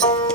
Bye.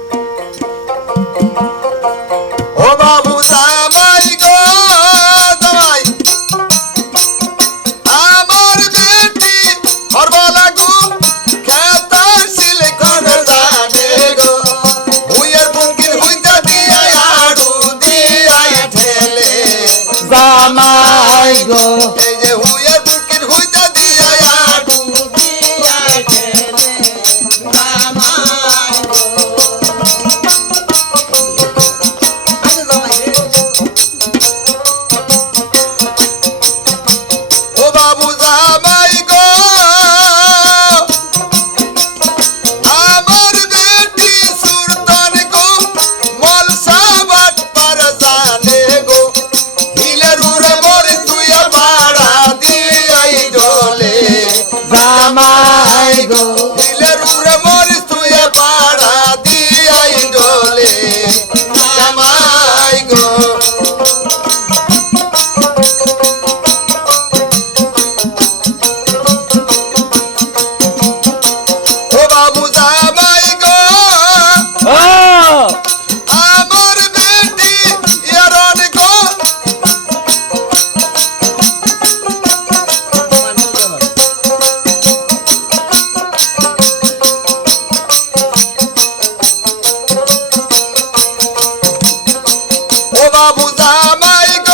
Babu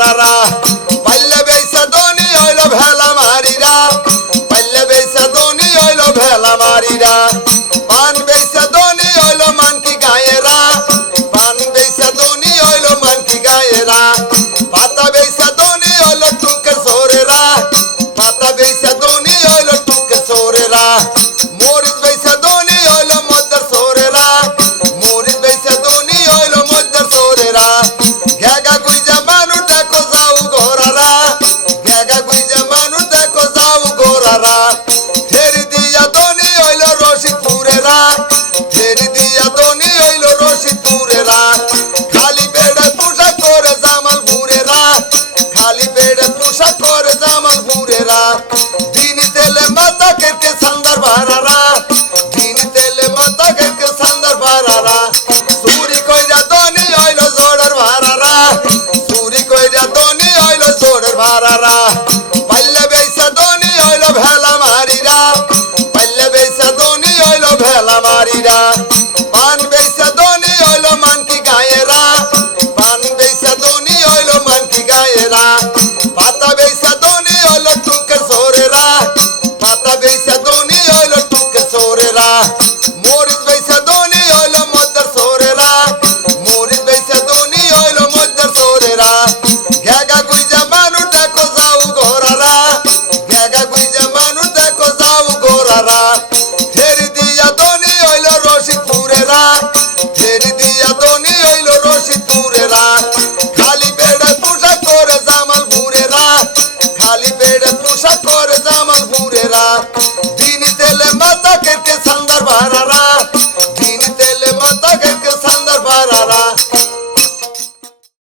La la. Thank you.